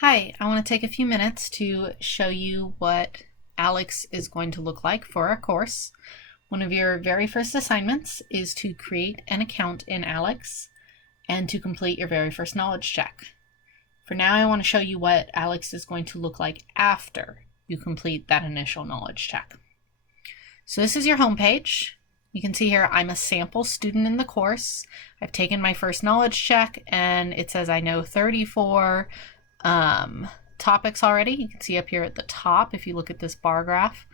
Hi, I want to take a few minutes to show you what ALEKS is going to look like for our course. One of your very first assignments is to create an account in ALEKS and to complete your very first knowledge check. For now, I want to show you what ALEKS is going to look like after you complete that initial knowledge check. So this is your home page. You can see here I'm a sample student in the course. I've taken my first knowledge check and it says I know 34 topics already. You can see up here at the top, if you look at this bar graph,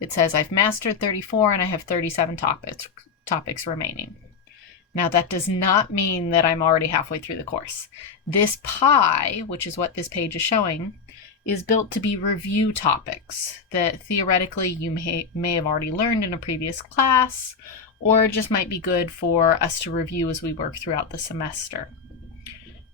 it says I've mastered 34 and I have 37 topics remaining. Now that does not mean that I'm already halfway through the course. This pie, which is what this page is showing, is built to be review topics that theoretically you may have already learned in a previous class, or just might be good for us to review as we work throughout the semester.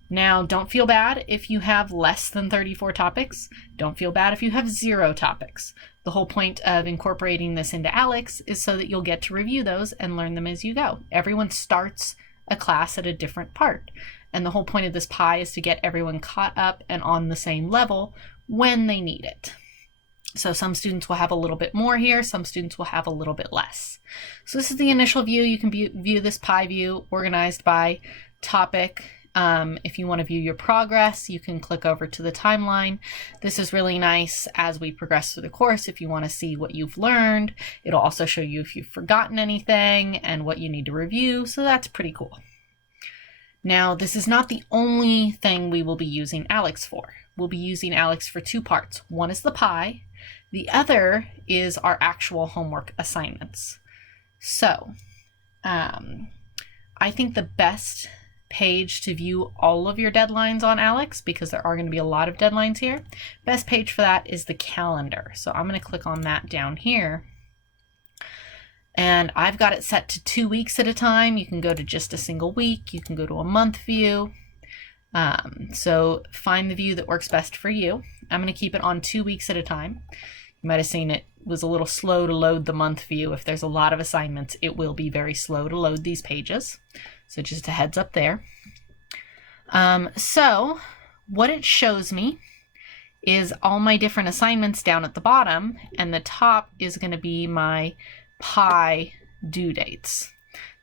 Now, don't feel bad if you have less than 34 topics. Don't feel bad if you have 0 topics. The whole point of incorporating this into ALEKS is so that you'll get to review those and learn them as you go. Everyone starts a class at a different part, and the whole point of this pie is to get everyone caught up and on the same level when they need it. So some students will have a little bit more here, some students will have a little bit less. So this is the initial view. You can view this pie view organized by topic. If you want to view your progress, you can click over to the timeline. This is really nice as we progress through the course. If you want to see what you've learned, it'll also show you if you've forgotten anything and what you need to review. So that's pretty cool. Now, this is not the only thing we will be using ALEKS for. We'll be using ALEKS for 2 parts. One is the pie. The other is our actual homework assignments. So I think the best page to view all of your deadlines on ALEKS, because there are going to be a lot of deadlines here. Best page for that is the calendar. So I'm going to click on that down here. And I've got it set to 2 weeks at a time. You can go to just a single week. You can go to a month view. So find the view that works best for you. I'm going to keep it on 2 weeks at a time. You might have seen it was a little slow to load the month view. If there's a lot of assignments, it will be very slow to load these pages. So just a heads up there. So what it shows me is all my different assignments down at the bottom, and the top is going to be my pie due dates.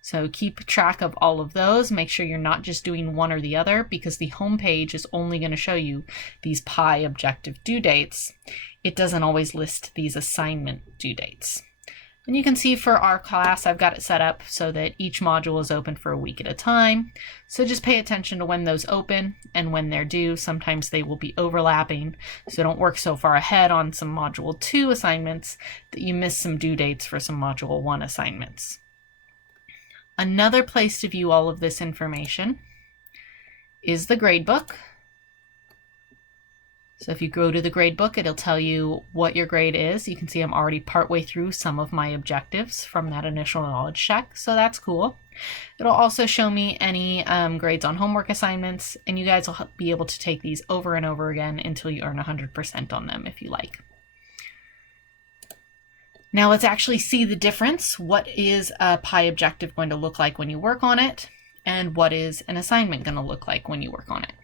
So keep track of all of those. Make sure you're not just doing one or the other, because the home page is only going to show you these pie objective due dates. It doesn't always list these assignment due dates. And you can see for our class, I've got it set up so that each module is open for a week at a time. So just pay attention to when those open and when they're due. Sometimes they will be overlapping, so don't work so far ahead on some Module 2 assignments that you miss some due dates for some Module 1 assignments. Another place to view all of this information is the gradebook. So if you go to the gradebook, it'll tell you what your grade is. You can see I'm already partway through some of my objectives from that initial knowledge check, so that's cool. It'll also show me any grades on homework assignments, and you guys will be able to take these over and over again until you earn 100% on them if you like. Now let's actually see the difference. What is a pie objective going to look like when you work on it, and what is an assignment going to look like when you work on it?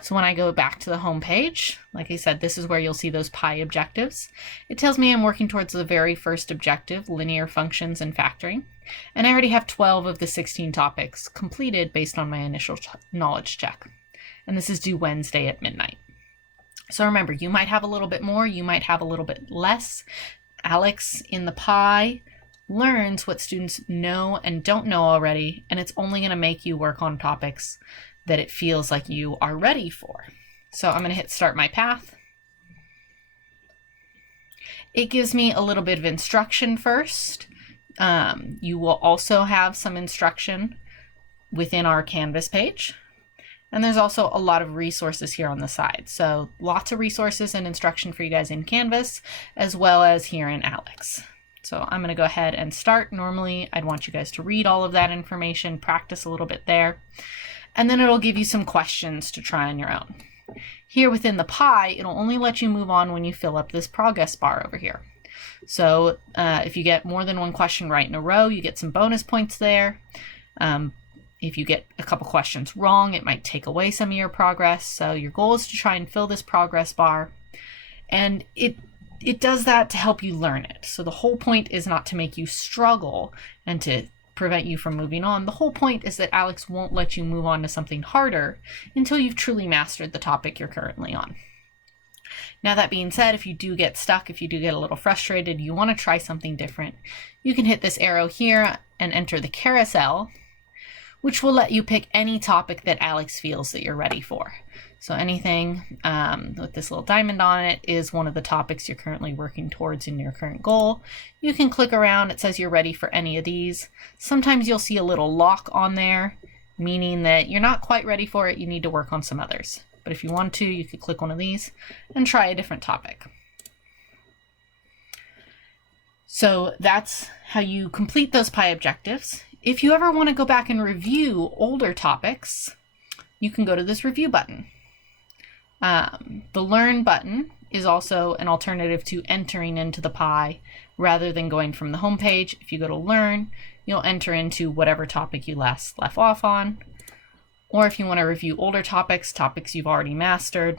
So when I go back to the home page, like I said, this is where you'll see those pie objectives. It tells me I'm working towards the very first objective, linear functions and factoring. And I already have 12 of the 16 topics completed based on my initial knowledge check. And this is due Wednesday at midnight. So remember, you might have a little bit more, you might have a little bit less. ALEKS in the pie learns what students know and don't know already, and it's only going to make you work on topics that it feels like you are ready for. So I'm going to hit Start My Path. It gives me a little bit of instruction first. You will also have some instruction within our Canvas page. And there's also a lot of resources here on the side. So lots of resources and instruction for you guys in Canvas, as well as here in ALEKS. So I'm going to go ahead and start. Normally, I'd want you guys to read all of that information, practice a little bit there. And then it'll give you some questions to try on your own. Here within the pie, it'll only let you move on when you fill up this progress bar over here. So if you get more than one question right in a row, you get some bonus points there. If you get a couple questions wrong, it might take away some of your progress. So your goal is to try and fill this progress bar. And it does that to help you learn it. So the whole point is not to make you struggle and to prevent you from moving on. The whole point is that ALEKS won't let you move on to something harder until you've truly mastered the topic you're currently on. Now, that being said, if you do get stuck, if you do get a little frustrated, you want to try something different, you can hit this arrow here and enter the carousel, which will let you pick any topic that ALEKS feels that you're ready for. So anything with this little diamond on it is one of the topics you're currently working towards in your current goal. You can click around. It says you're ready for any of these. Sometimes you'll see a little lock on there, meaning that you're not quite ready for it. You need to work on some others. But if you want to, you could click one of these and try a different topic. So that's how you complete those PI objectives. If you ever want to go back and review older topics, you can go to this review button. The Learn button is also an alternative to entering into the PI rather than going from the home page. If you go to Learn, you'll enter into whatever topic you last left off on. Or if you want to review older topics you've already mastered.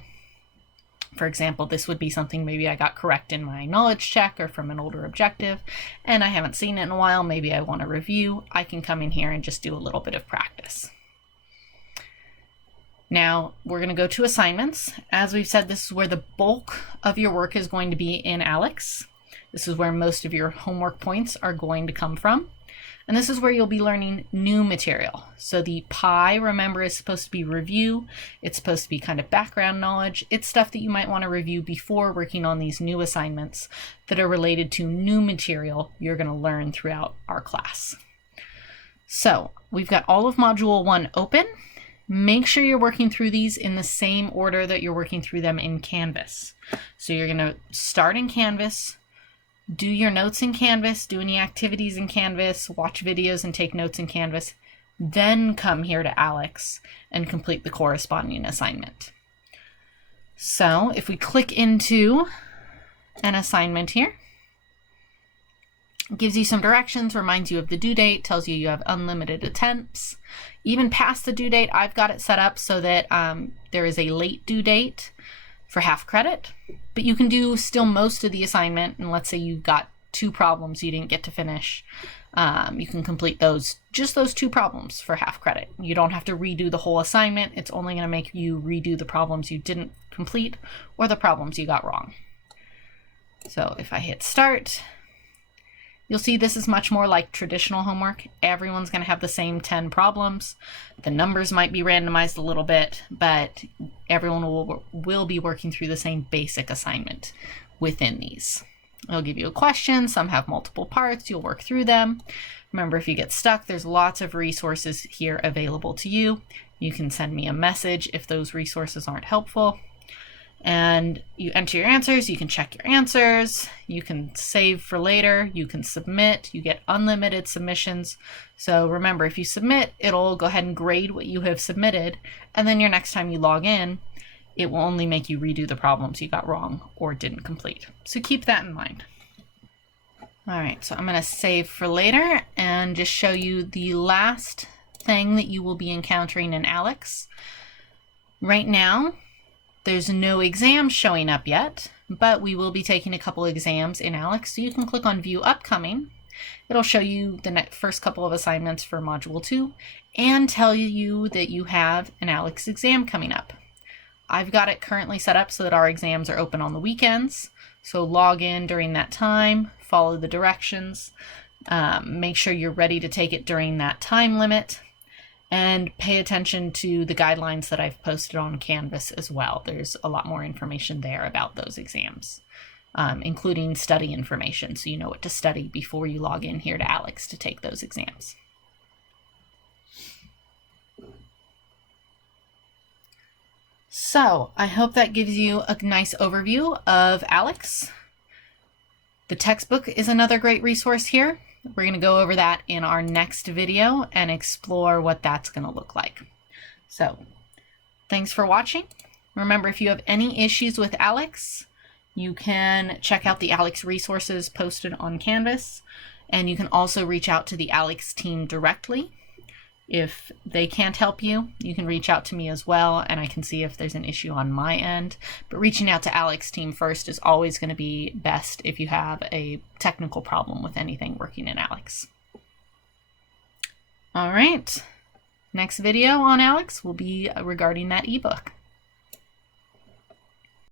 For example, this would be something maybe I got correct in my knowledge check or from an older objective, and I haven't seen it in a while. Maybe I want to review. I can come in here and just do a little bit of practice. Now we're going to go to assignments. As we've said, this is where the bulk of your work is going to be in ALEKS. This is where most of your homework points are going to come from. And this is where you'll be learning new material. So the PI, remember, is supposed to be review. It's supposed to be kind of background knowledge. It's stuff that you might want to review before working on these new assignments that are related to new material you're going to learn throughout our class. So we've got all of Module 1 open. Make sure you're working through these in the same order that you're working through them in Canvas. So you're going to start in Canvas, do your notes in Canvas, do any activities in Canvas, watch videos and take notes in Canvas, then come here to ALEKS and complete the corresponding assignment. So if we click into an assignment here, it gives you some directions, reminds you of the due date, tells you you have unlimited attempts. Even past the due date, I've got it set up so that there is a late due date for half credit, but you can do still most of the assignment. And let's say you've got 2 problems you didn't get to finish. You can complete just those 2 problems for half credit. You don't have to redo the whole assignment. It's only going to make you redo the problems you didn't complete or the problems you got wrong. So if I hit start, you'll see this is much more like traditional homework. Everyone's going to have the same 10 problems. The numbers might be randomized a little bit, but everyone will be working through the same basic assignment within these. It'll give you a question. Some have multiple parts. You'll work through them. Remember, if you get stuck, there's lots of resources here available to you. You can send me a message if those resources aren't helpful. And you enter your answers, you can check your answers, you can save for later, you can submit, you get unlimited submissions. So remember, if you submit, it'll go ahead and grade what you have submitted, and then your next time you log in, it will only make you redo the problems you got wrong or didn't complete. So keep that in mind. All right, so I'm going to save for later and just show you the last thing that you will be encountering in ALEKS. Right now, there's no exams showing up yet, but we will be taking a couple exams in ALEKS. So you can click on View Upcoming. It'll show you the first couple of assignments for Module 2 and tell you that you have an ALEKS exam coming up. I've got it currently set up so that our exams are open on the weekends. So log in during that time, follow the directions, make sure you're ready to take it during that time limit. And pay attention to the guidelines that I've posted on Canvas as well. There's a lot more information there about those exams, including study information, so you know what to study before you log in here to ALEKS to take those exams. So I hope that gives you a nice overview of ALEKS. The textbook is another great resource here. We're going to go over that in our next video and explore what that's going to look like. So thanks for watching. Remember, if you have any issues with ALEKS, you can check out the ALEKS resources posted on Canvas, and you can also reach out to the ALEKS team directly If they can't help you, you can reach out to me as well, and I can see if there's an issue on my end. But reaching out to ALEKS team first is always going to be best if you have a technical problem with anything working in ALEKS. All right, next video on ALEKS will be regarding that ebook.